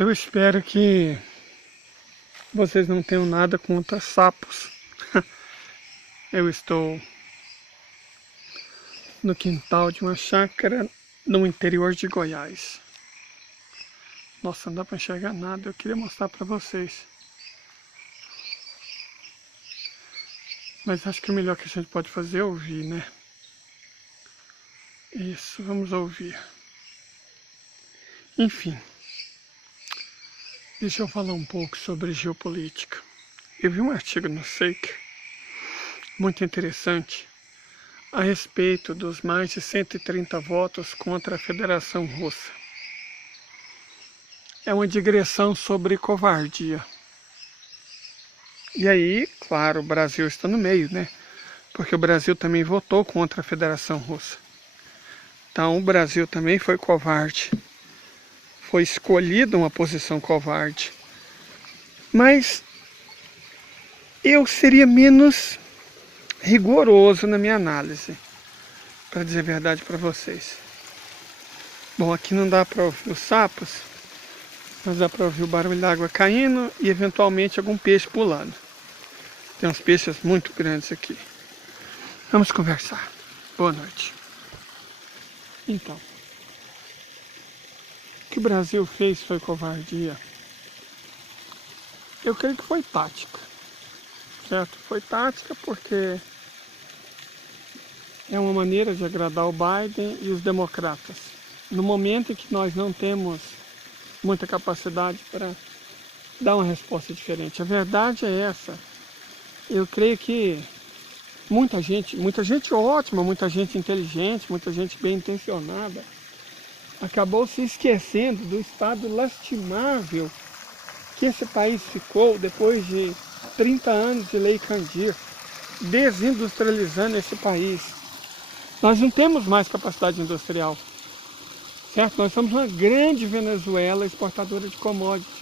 Eu espero que vocês não tenham nada contra sapos. Eu estou no quintal de uma chácara no interior de Goiás. Nossa, não dá para enxergar nada, eu queria mostrar para vocês. Mas acho que o melhor que a gente pode fazer é ouvir, né? Isso, vamos ouvir. Enfim, deixa eu falar um pouco sobre geopolítica. Eu vi um artigo no Seik, muito interessante, a respeito dos mais de 130 votos contra a Federação Russa. É uma digressão sobre covardia. E aí, claro, o Brasil está no meio, né? Porque o Brasil também votou contra a Federação Russa. Então o Brasil também foi covarde. Foi escolhida uma posição covarde. Mas eu seria menos rigoroso na minha análise, para dizer a verdade para vocês. Bom, aqui não dá para ouvir os sapos, mas dá para ouvir o barulho da água caindo e eventualmente algum peixe pulando. Tem uns peixes muito grandes aqui. Vamos conversar. Boa noite. Então, o que o Brasil fez foi covardia. Eu creio que foi tática, certo? Foi tática porque é uma maneira de agradar o Biden e os democratas. No momento em que nós não temos muita capacidade para dar uma resposta diferente. A verdade é essa. Eu creio que muita gente ótima, muita gente inteligente, muita gente bem intencionada, acabou se esquecendo do estado lastimável que esse país ficou depois de 30 anos de Lei Candir, desindustrializando esse país. Nós não temos mais capacidade industrial, certo? Nós somos uma grande Venezuela exportadora de commodities.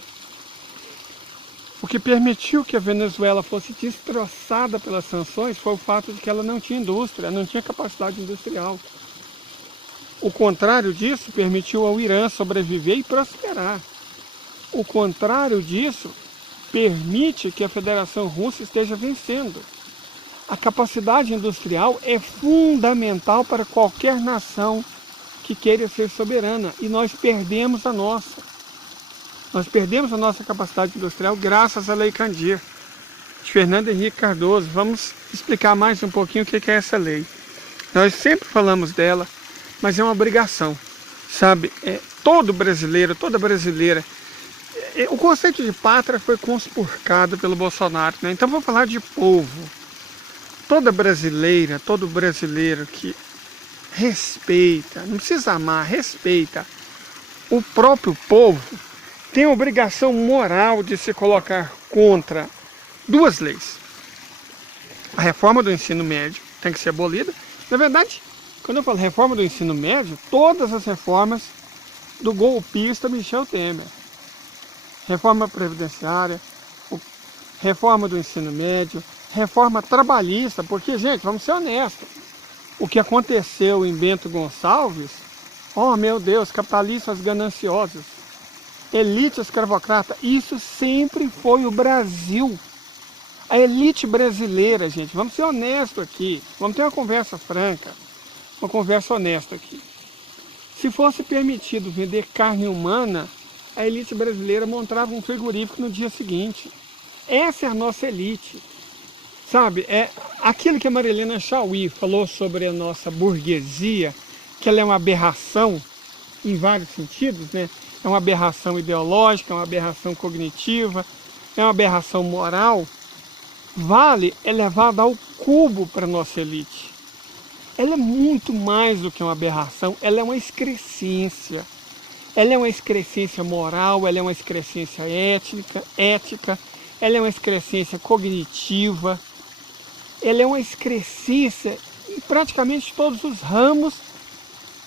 O que permitiu que a Venezuela fosse destroçada pelas sanções foi o fato de que ela não tinha indústria, não tinha capacidade industrial. O contrário disso permitiu ao Irã sobreviver e prosperar. O contrário disso permite que a Federação Russa esteja vencendo. A capacidade industrial é fundamental para qualquer nação que queira ser soberana, e nós perdemos a nossa. Nós perdemos a nossa capacidade industrial graças à Lei Candir, de Fernando Henrique Cardoso. Vamos explicar mais um pouquinho o que é essa lei. Nós sempre falamos dela, mas é uma obrigação, sabe? Todo brasileiro, toda brasileira. O conceito de pátria foi conspurcado pelo Bolsonaro, né? Então vamos falar de povo. Toda brasileira, todo brasileiro que respeita, não precisa amar, respeita o próprio povo, tem a obrigação moral de se colocar contra duas leis. A reforma do ensino médio tem que ser abolida. Na verdade, quando eu falo reforma do ensino médio, todas as reformas do golpista Michel Temer. Reforma previdenciária, reforma do ensino médio, reforma trabalhista, porque, gente, vamos ser honestos, o que aconteceu em Bento Gonçalves, oh meu Deus, capitalistas gananciosos, elite escravocrata, isso sempre foi o Brasil. A elite brasileira, gente, vamos ser honestos aqui, vamos ter uma conversa franca, uma conversa honesta aqui. Se fosse permitido vender carne humana, a elite brasileira montava um frigorífico no dia seguinte. Essa é a nossa elite. Sabe, é aquilo que a Marilena Chaui falou sobre a nossa burguesia, que ela é uma aberração em vários sentidos, né? É uma aberração ideológica, é uma aberração cognitiva, é uma aberração moral. Vale é levada ao cubo para a nossa elite. Ela é muito mais do que uma aberração, ela é uma excrescência. Ela é uma excrescência moral, ela é uma excrescência ética, ela é uma excrescência cognitiva, ela é uma excrescência em praticamente todos os ramos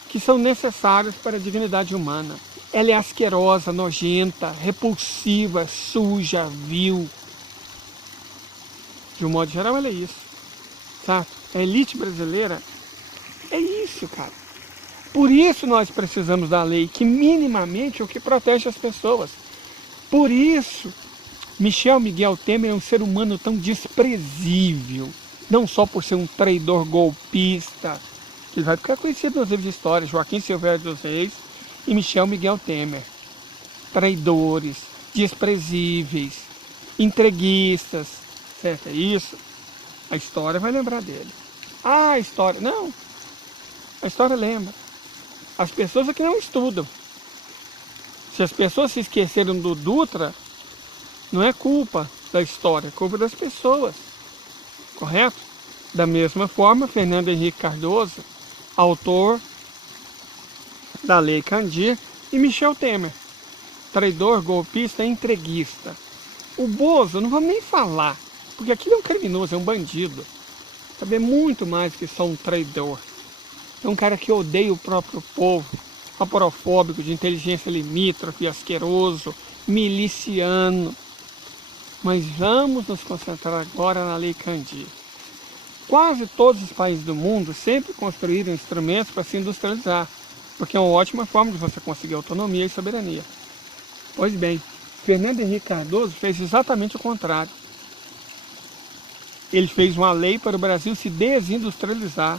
que são necessários para a dignidade humana. Ela é asquerosa, nojenta, repulsiva, suja, vil. De um modo geral, ela é isso, certo? A elite brasileira é isso, cara. Por isso nós precisamos da lei, que minimamente é o que protege as pessoas. Por isso, Michel Miguel Temer é um ser humano tão desprezível, não só por ser um traidor golpista, ele vai ficar conhecido nos livros de história, Joaquim Silveira dos Reis e Michel Miguel Temer. Traidores, desprezíveis, entreguistas, certo? É isso? A história vai lembrar dele. Ah, a história... Não, a história lembra. As pessoas é que não estudam. Se as pessoas se esqueceram do Dutra, não é culpa da história, é culpa das pessoas. Correto? Da mesma forma, Fernando Henrique Cardoso, autor da Lei Candir, e Michel Temer, traidor, golpista, entreguista. O Bozo, não vamos nem falar, porque aquilo é um criminoso, é um bandido. Sabe, é muito mais que só um traidor. É um cara que odeia o próprio povo, aporofóbico, de inteligência limítrofe, asqueroso, miliciano. Mas vamos nos concentrar agora na Lei Candir. Quase todos os países do mundo sempre construíram instrumentos para se industrializar, porque é uma ótima forma de você conseguir autonomia e soberania. Pois bem, Fernando Henrique Cardoso fez exatamente o contrário. Ele fez uma lei para o Brasil se desindustrializar,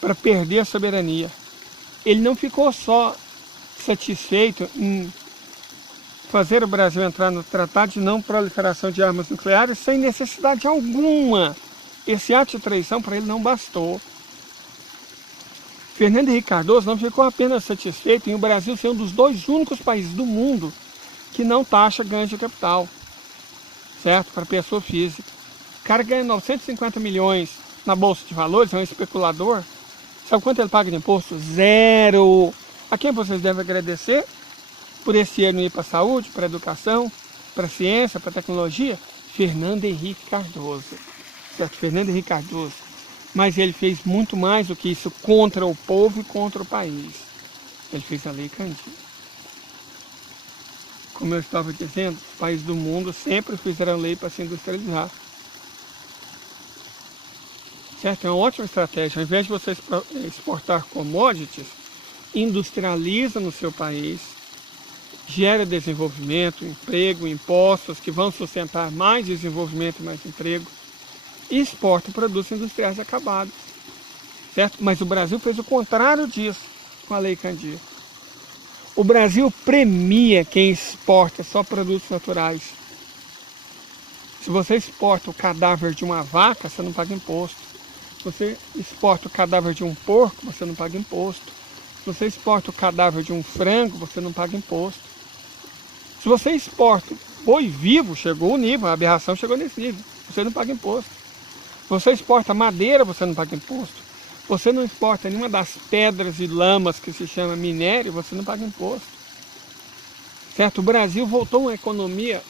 para perder a soberania. Ele não ficou só satisfeito em fazer o Brasil entrar no Tratado de Não Proliferação de Armas Nucleares sem necessidade alguma. Esse ato de traição para ele não bastou. Fernando Henrique Cardoso não ficou apenas satisfeito em o Brasil ser um dos 2 únicos países do mundo que não taxa ganho de capital, certo? Para pessoa física. O cara ganha 950 milhões na Bolsa de Valores, é um especulador. Sabe quanto ele paga de imposto? 0. A quem vocês devem agradecer por esse dinheiro ir para a saúde, para a educação, para a ciência, para a tecnologia? Fernando Henrique Cardoso. Certo? Fernando Henrique Cardoso. Mas ele fez muito mais do que isso contra o povo e contra o país. Ele fez a Lei Candir. Como eu estava dizendo, os países do mundo sempre fizeram lei para se industrializar. Certo? É uma ótima estratégia. Ao invés de você exportar commodities, industrializa no seu país, gera desenvolvimento, emprego, impostos que vão sustentar mais desenvolvimento e mais emprego, e exporta produtos industriais acabados. Certo? Mas o Brasil fez o contrário disso com a Lei Candir. O Brasil premia quem exporta só produtos naturais. Se você exporta o cadáver de uma vaca, você não paga imposto. Se você exporta o cadáver de um porco, você não paga imposto. Se você exporta o cadáver de um frango, você não paga imposto. Se você exporta boi vivo, chegou o nível, a aberração chegou nesse nível, você não paga imposto. Se você exporta madeira, você não paga imposto. Você não exporta nenhuma das pedras e lamas que se chama minério, você não paga imposto. Certo? O Brasil voltou a uma economia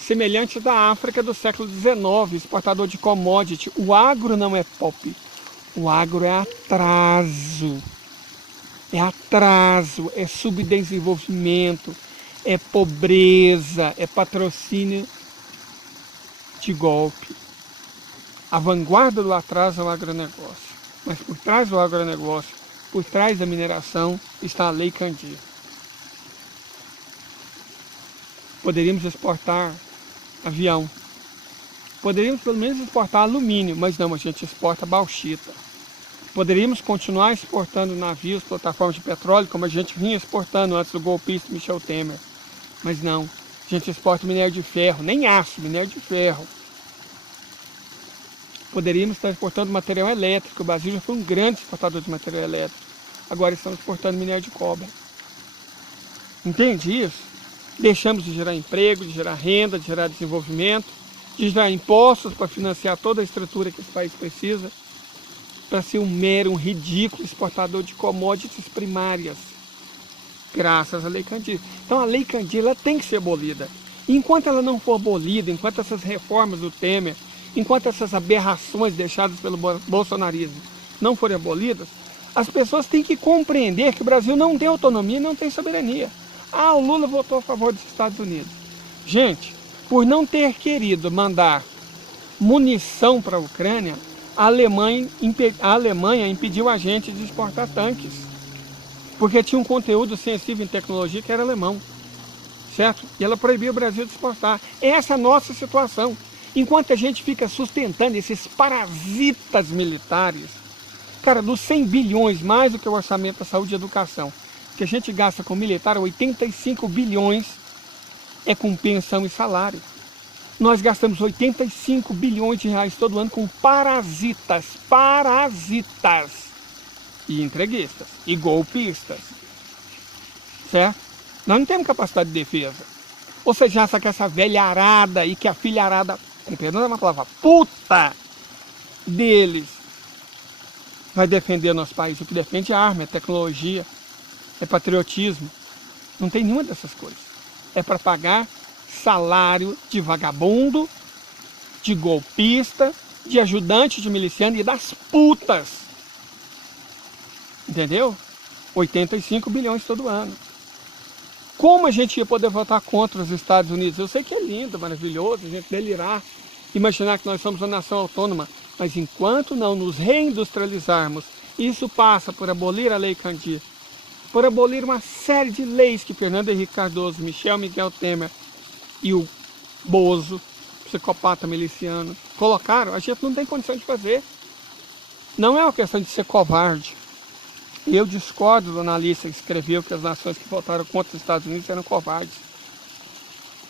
semelhante da África do século XIX, exportador de commodity. O agro não é pop, o agro é atraso. É atraso, é subdesenvolvimento, é pobreza, é patrocínio de golpe. A vanguarda do atraso é o agronegócio. Mas por trás do agronegócio, por trás da mineração, está a Lei Candir. Poderíamos exportar avião. Poderíamos pelo menos exportar alumínio, mas não, a gente exporta bauxita. Poderíamos continuar exportando navios, plataformas de petróleo, como a gente vinha exportando antes do golpista Michel Temer. Mas não, a gente exporta minério de ferro, nem aço, minério de ferro. Poderíamos estar exportando material elétrico, o Brasil já foi um grande exportador de material elétrico. Agora estamos exportando minério de cobre. Entende isso? Deixamos de gerar emprego, de gerar renda, de gerar desenvolvimento, de gerar impostos para financiar toda a estrutura que esse país precisa, para ser um ridículo exportador de commodities primárias, graças à Lei Candir. Então a Lei Candir ela tem que ser abolida. E enquanto ela não for abolida, enquanto essas reformas do Temer, enquanto essas aberrações deixadas pelo bolsonarismo não forem abolidas, as pessoas têm que compreender que o Brasil não tem autonomia e não tem soberania. Ah, o Lula votou a favor dos Estados Unidos. Gente, por não ter querido mandar munição para a Ucrânia, a Alemanha impediu a gente de exportar tanques, porque tinha um conteúdo sensível em tecnologia que era alemão. certo? E ela proibiu o Brasil de exportar. Essa é a nossa situação. Enquanto a gente fica sustentando esses parasitas militares, cara, dos 100 bilhões, mais do que o orçamento da saúde e educação, que a gente gasta com militar, 85 bilhões é com pensão e salário. Nós gastamos 85 bilhões de reais todo ano com parasitas e entreguistas e golpistas, certo? Nós não temos capacidade de defesa. Ou seja, acha que essa velha arada e que a filha arada, com perdão da palavra, puta deles, vai defender nosso país. O que defende é arma, é tecnologia, é patriotismo. Não tem nenhuma dessas coisas. É para pagar salário de vagabundo, de golpista, de ajudante de miliciano e das putas. Entendeu? 85 bilhões todo ano. Como a gente ia poder votar contra os Estados Unidos? Eu sei que é lindo, maravilhoso, a gente delirar, imaginar que nós somos uma nação autônoma, mas enquanto não nos reindustrializarmos, isso passa por abolir a Lei Candir, por abolir uma série de leis que Fernando Henrique Cardoso, Miguel Temer e o Bozo, psicopata miliciano, colocaram, a gente não tem condição de fazer. Não é uma questão de ser covarde. Eu discordo do analista que escreveu que as nações que votaram contra os Estados Unidos eram covardes.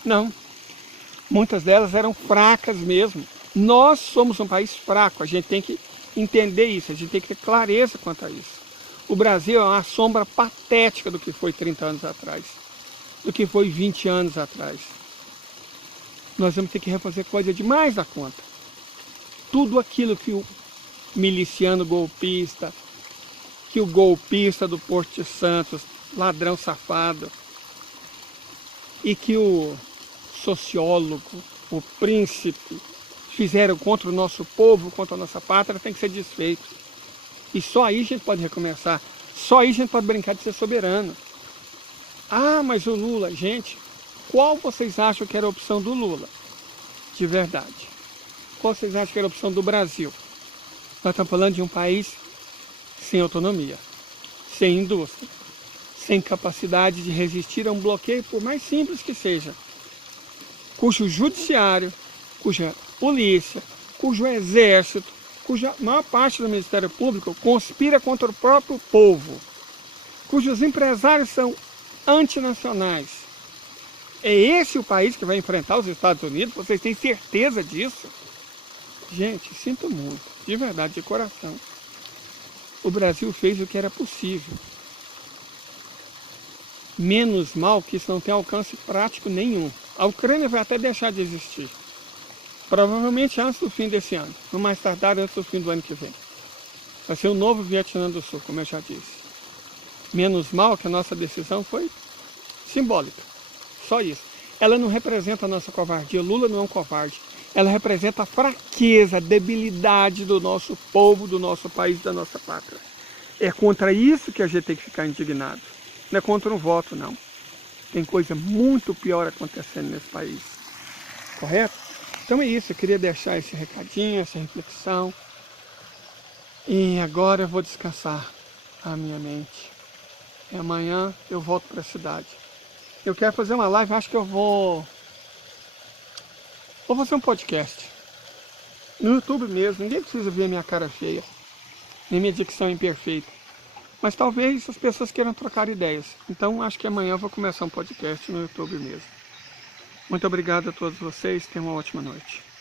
Não. Muitas delas eram fracas mesmo. Nós somos um país fraco, a gente tem que entender isso, a gente tem que ter clareza quanto a isso. O Brasil é uma sombra patética do que foi 30 anos atrás, do que foi 20 anos atrás. Nós vamos ter que refazer coisa demais da conta. Tudo aquilo que o miliciano golpista, que o golpista do Porto de Santos, ladrão safado, e que o sociólogo, o príncipe, fizeram contra o nosso povo, contra a nossa pátria, tem que ser desfeito. E só aí a gente pode recomeçar. Só aí a gente pode brincar de ser soberano. Ah, mas o Lula, gente, qual vocês acham que era a opção do Lula? De verdade. Qual vocês acham que era a opção do Brasil? Nós estamos falando de um país sem autonomia, sem indústria, sem capacidade de resistir a um bloqueio, por mais simples que seja, cujo judiciário, cuja polícia, cujo exército, cuja maior parte do Ministério Público conspira contra o próprio povo, cujos empresários são antinacionais. É esse o país que vai enfrentar os Estados Unidos? Vocês têm certeza disso? Gente, sinto muito, de verdade, de coração. O Brasil fez o que era possível. Menos mal que isso não tem alcance prático nenhum. A Ucrânia vai até deixar de existir. Provavelmente antes do fim desse ano. No mais tardar antes do fim do ano que vem. Vai ser o novo Vietnã do Sul, como eu já disse. Menos mal que a nossa decisão foi simbólica. Só isso. Ela não representa a nossa covardia. Lula não é um covarde. Ela representa a fraqueza, a debilidade do nosso povo, do nosso país, da nossa pátria. É contra isso que a gente tem que ficar indignado. Não é contra um voto, não. Tem coisa muito pior acontecendo nesse país. Correto? Então é isso, eu queria deixar esse recadinho, essa reflexão. E agora eu vou descansar a minha mente. E amanhã eu volto para a cidade. Eu quero fazer uma live, acho que eu vou fazer um podcast. No YouTube mesmo, ninguém precisa ver minha cara feia, nem minha dicção imperfeita. Mas talvez as pessoas queiram trocar ideias. Então acho que amanhã eu vou começar um podcast no YouTube mesmo. Muito obrigado a todos vocês, tenham uma ótima noite.